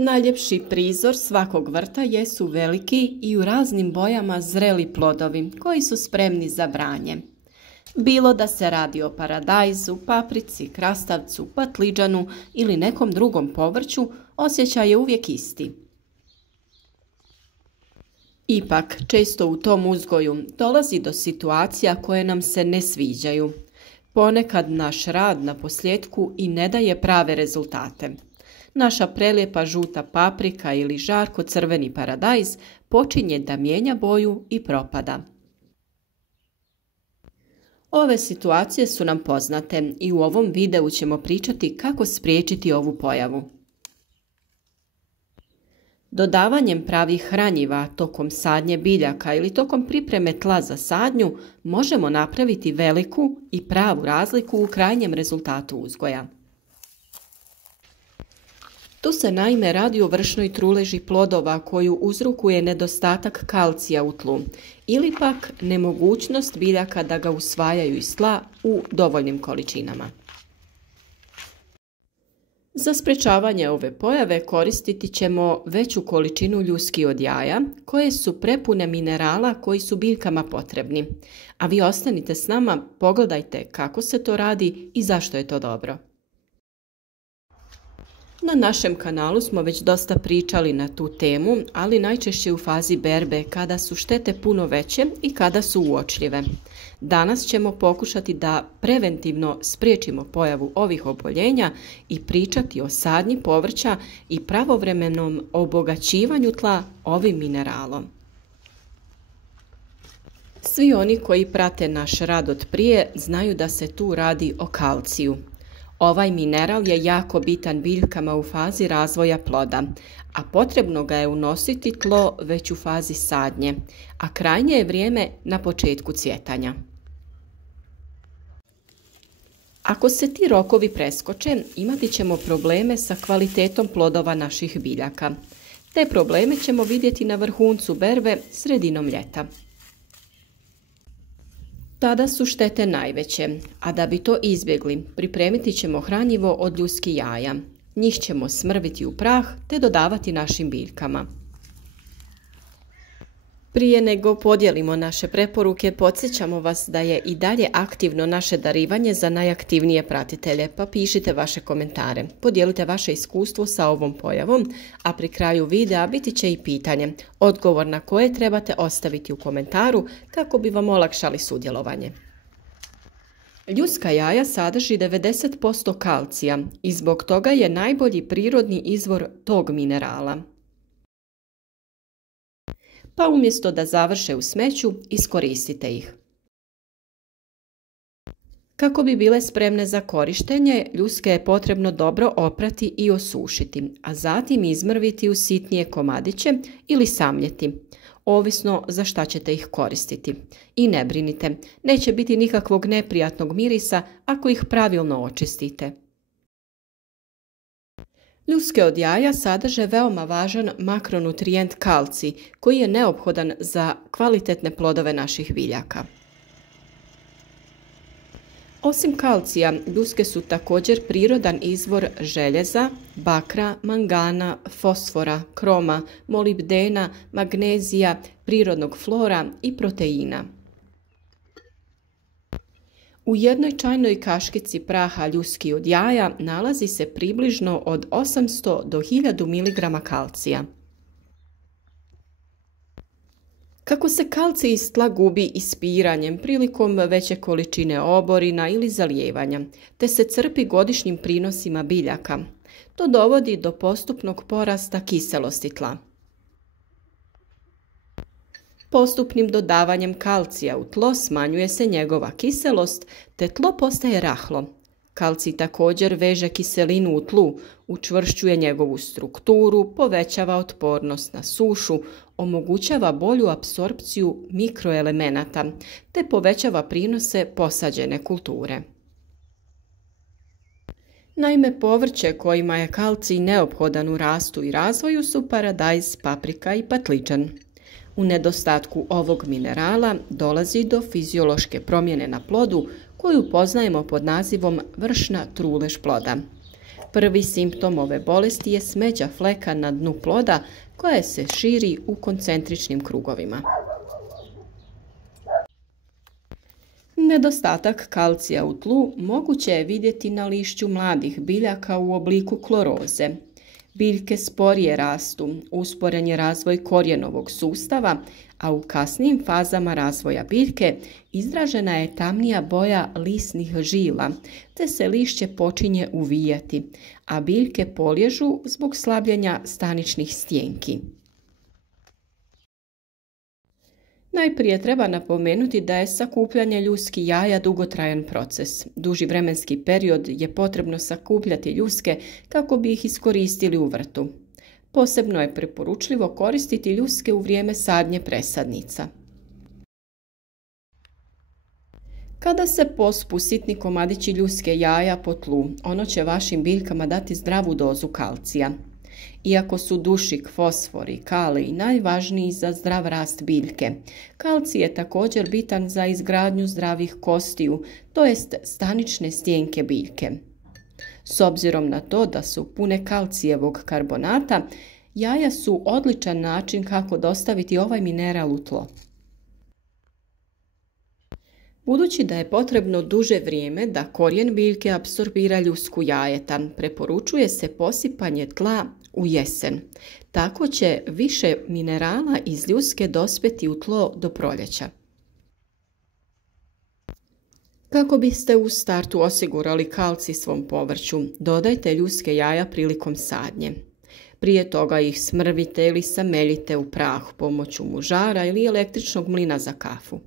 Najljepši prizor svakog vrta jesu veliki i u raznim bojama zreli plodovi koji su spremni za branje. Bilo da se radi o paradajzu, paprici, krastavcu, patliđanu ili nekom drugom povrću, osjećaj je uvijek isti. Ipak, često u tom uzgoju dolazi do situacija koje nam se ne sviđaju. Ponekad naš rad na posljetku i ne daje prave rezultate. Naša prelijepa žuta paprika ili žarko crveni paradajz počinje da mijenja boju i propada. Ove situacije su nam poznate i u ovom videu ćemo pričati kako spriječiti ovu pojavu. Dodavanjem pravih hranjiva tokom sadnje biljaka ili tokom pripreme tla za sadnju možemo napraviti veliku i pravu razliku u krajnjem rezultatu uzgoja. Tu se naime radi o vršnoj truleži plodova koju uzrokuje nedostatak kalcija u tlu ili pak nemogućnost biljaka da ga usvajaju iz tla u dovoljnim količinama. Za sprečavanje ove pojave koristiti ćemo veću količinu ljuski od jaja koje su prepune minerala koji su biljkama potrebni. A vi ostanite s nama, pogledajte kako se to radi i zašto je to dobro. Na našem kanalu smo već dosta pričali na tu temu, ali najčešće u fazi berbe kada su štete puno veće i kada su uočljive. Danas ćemo pokušati da preventivno spriječimo pojavu ovih oboljenja i pričati o sadnji povrća i pravovremenom obogaćivanju tla ovim mineralom. Svi oni koji prate naš rad od prije znaju da se tu radi o kalciju. Ovaj mineral je jako bitan biljkama u fazi razvoja ploda, a potrebno ga je unositi tlo već u fazi sadnje, a krajnje je vrijeme na početku cvjetanja. Ako se ti rokovi preskoče, imati ćemo probleme sa kvalitetom plodova naših biljaka. Te probleme ćemo vidjeti na vrhuncu berbe sredinom ljeta. Tada su štete najveće, a da bi to izbjegli, pripremiti ćemo hranjivo od ljuski jaja. Njih ćemo smrviti u prah te dodavati našim biljkama. Prije nego podijelimo naše preporuke, podsjećamo vas da je i dalje aktivno naše darivanje za najaktivnije pratitelje, pa pišite vaše komentare. Podijelite vaše iskustvo sa ovom pojavom, a pri kraju videa biti će i pitanje, odgovor na koje trebate ostaviti u komentaru kako bi vam olakšali sudjelovanje. Ljuska jaja sadrži 90% kalcija i zbog toga je najbolji prirodni izvor tog minerala. Pa umjesto da završe u smeću, iskoristite ih. Kako bi bile spremne za korištenje, ljuske je potrebno dobro oprati i osušiti, a zatim izmrviti u sitnije komadiće ili samljeti, ovisno za šta ćete ih koristiti. I ne brinite, neće biti nikakvog neprijatnog mirisa ako ih pravilno očistite. Ljuske od jaja sadrže veoma važan makronutrijent kalcij koji je neophodan za kvalitetne plodove naših biljaka. Osim kalcija, ljuske su također prirodan izvor željeza, bakra, mangana, fosfora, kroma, molibdena, magnezija, prirodnog flora i proteina. U jednoj čajnoj kaškici praha ljuski od jaja nalazi se približno od 800 do 1000 mg kalcija. Kako se kalcij iz tla gubi ispiranjem prilikom veće količine oborina ili zalijevanja, te se crpi godišnjim prinosima biljaka, to dovodi do postupnog porasta kiselosti tla. Postupnim dodavanjem kalcija u tlo smanjuje se njegova kiselost, te tlo postaje rahlo. Kalcij također veže kiselinu u tlu, učvršćuje njegovu strukturu, povećava otpornost na sušu, omogućava bolju apsorpciju mikroelemenata, te povećava prinose posađene kulture. Naime, povrće kojima je kalcij neophodan u rastu i razvoju su paradajz, paprika i patliđan. U nedostatku ovog minerala dolazi do fiziološke promjene na plodu koju poznajemo pod nazivom vršna trulež ploda. Prvi simptom ove bolesti je smeđa fleka na dnu ploda koja se širi u koncentričnim krugovima. Nedostatak kalcija u tlu moguće je vidjeti na lišću mladih biljaka u obliku kloroze. Biljke sporije rastu, usporen je razvoj korijenovog sustava, a u kasnijim fazama razvoja biljke izražena je tamnija boja lisnih žila, te se lišće počinje uvijati, a biljke poliježu zbog slabljenja staničnih stjenki. Najprije treba napomenuti da je sakupljanje ljuski jaja dugotrajan proces. Duži vremenski period je potrebno sakupljati ljuske kako bi ih iskoristili u vrtu. Posebno je preporučljivo koristiti ljuske u vrijeme sadnje presadnica. Kada se pospu sitni komadići ljuske jaja po tlu, ono će vašim biljkama dati zdravu dozu kalcija. Iako su dušik, fosfor i kalij najvažniji za zdrav rast biljke, kalcij je također bitan za izgradnju zdravih kostiju, to jest stanične stjenke biljke. S obzirom na to da su pune kalcijevog karbonata, jaja su odličan način kako dostaviti ovaj mineral u tlo. Budući da je potrebno duže vrijeme da korijen biljke apsorbira ljusku jajeta, preporučuje se posipanje tla u jesen. Tako će više minerala iz ljuske dospjeti u tlo do proljeća. Kako biste u startu osigurali kalcij svom povrću, dodajte ljuske jaja prilikom sadnje. Prije toga ih smrvite ili sameljite u prah pomoću mužara ili električnog mlina za kafu.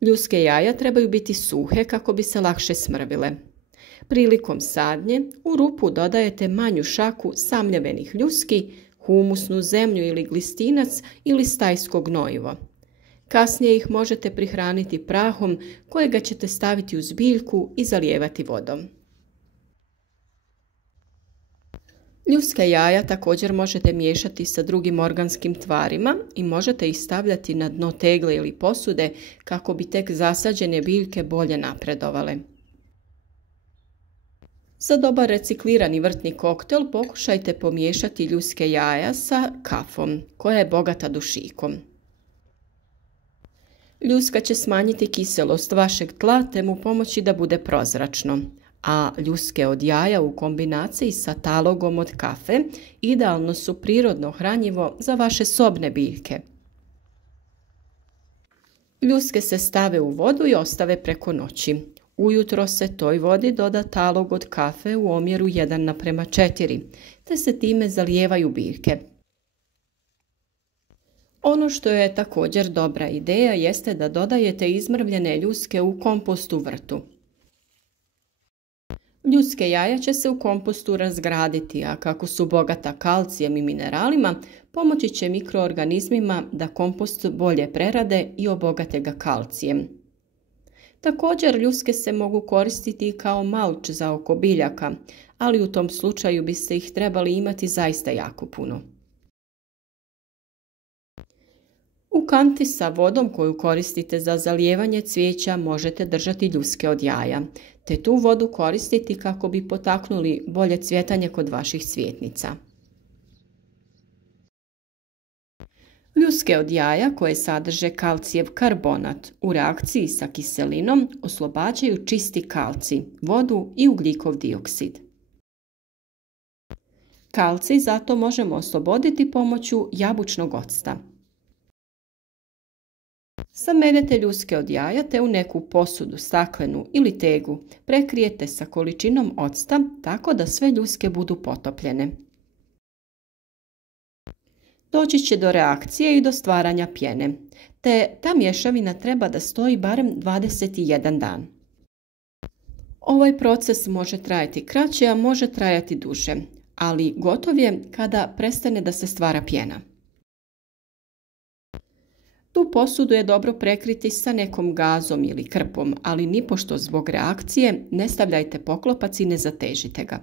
Ljuske jaja trebaju biti suhe kako bi se lakše smrvile. Prilikom sadnje u rupu dodajete manju šaku samljevenih ljuski, humusnu zemlju ili glistinac ili stajsko gnojivo. Kasnije ih možete prihraniti prahom kojega ćete staviti uz biljku i zalijevati vodom. Ljuske jaja također možete miješati sa drugim organskim tvarima i možete ih stavljati na dno tegle ili posude kako bi tek zasađene biljke bolje napredovale. Za dobar reciklirani vrtni koktel pokušajte pomiješati ljuske jaja sa kafom, koja je bogata dušikom. Ljuska će smanjiti kiselost vašeg tla te mu pomoći da bude prozračno, a ljuske od jaja u kombinaciji sa talogom od kafe idealno su prirodno hranjivo za vaše sobne biljke. Ljuske se stave u vodu i ostave preko noći. Ujutro se toj vodi doda talog od kafe u omjeru 1:4, te se time zalijevaju biljke. Ono što je također dobra ideja jeste da dodajete izmrvljene ljuske u kompost u vrtu. Ljuske jaja će se u kompostu razgraditi, a kako su bogata kalcijem i mineralima, pomoći će mikroorganizmima da kompost bolje prerade i obogate ga kalcijem. Također ljuske se mogu koristiti kao malč za oko biljaka, ali u tom slučaju biste ih trebali imati zaista jako puno. U kanti sa vodom koju koristite za zalijevanje cvijeća možete držati ljuske od jaja, te tu vodu koristiti kako bi potaknuli bolje cvjetanje kod vaših cvjetnica. Ljuske od jaja koje sadrže kalcijev karbonat u reakciji sa kiselinom oslobađaju čisti kalcij, vodu i ugljikov dioksid. Kalcij zato možemo osloboditi pomoću jabučnog octa. Sameljete ljuske od jaja te u neku posudu, staklenu ili tegu prekrijete sa količinom octa tako da sve ljuske budu potopljene. Doći će do reakcije i do stvaranja pjene, te ta mješavina treba da stoji barem 21 dan. Ovaj proces može trajati kraće, a može trajati duže, ali gotov je kada prestane da se stvara pjena. Tu posudu je dobro prekriti sa nekom gazom ili krpom, ali nipošto zbog reakcije ne stavljajte poklopac i ne zatežite ga.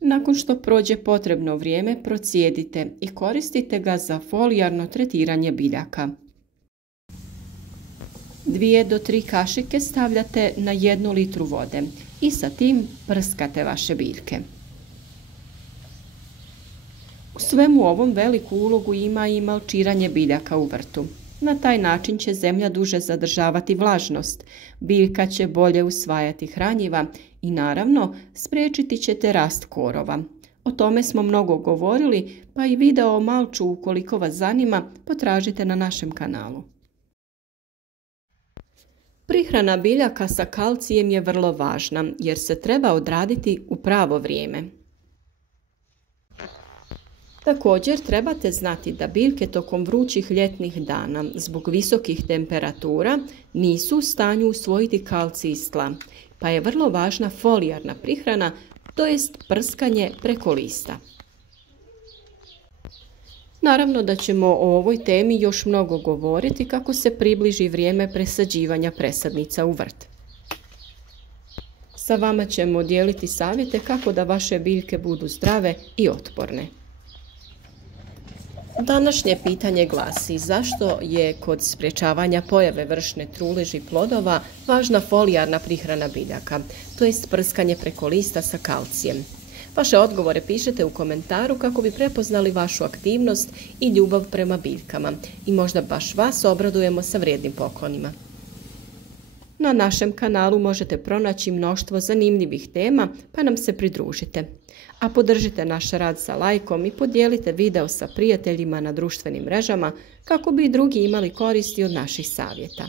Nakon što prođe potrebno vrijeme, procijedite i koristite ga za folijarno tretiranje biljaka. 2 do 3 kašike stavljate na 1 litru vode i sa tim prskate vaše biljke. U svemu ovom veliku ulogu ima i malčiranje biljaka u vrtu. Na taj način će zemlja duže zadržavati vlažnost, biljka će bolje usvajati hranjiva i naravno spriječiti ćete rast korova. O tome smo mnogo govorili, pa i video o malču ukoliko vas zanima potražite na našem kanalu. Prihrana biljaka sa kalcijem je vrlo važna jer se treba odraditi u pravo vrijeme. Također trebate znati da biljke tokom vrućih ljetnih dana zbog visokih temperatura nisu u stanju usvojiti kalcij iz tla, pa je vrlo važna folijarna prihrana, to jest prskanje preko lista. Naravno da ćemo o ovoj temi još mnogo govoriti kako se približi vrijeme presađivanja presadnica u vrt. Sa vama ćemo dijeliti savjete kako da vaše biljke budu zdrave i otporne. Današnje pitanje glasi: zašto je kod sprječavanja pojave vršne truleži plodova važna folijarna prihrana biljaka, to jest prskanje preko lista sa kalcijem? Vaše odgovore pišete u komentaru kako bi prepoznali vašu aktivnost i ljubav prema biljkama i možda baš vas obradujemo sa vrijednim poklonima. Na našem kanalu možete pronaći mnoštvo zanimljivih tema, pa nam se pridružite. A podržite naš rad sa lajkom i podijelite video sa prijateljima na društvenim mrežama kako bi i drugi imali koristi od naših savjeta.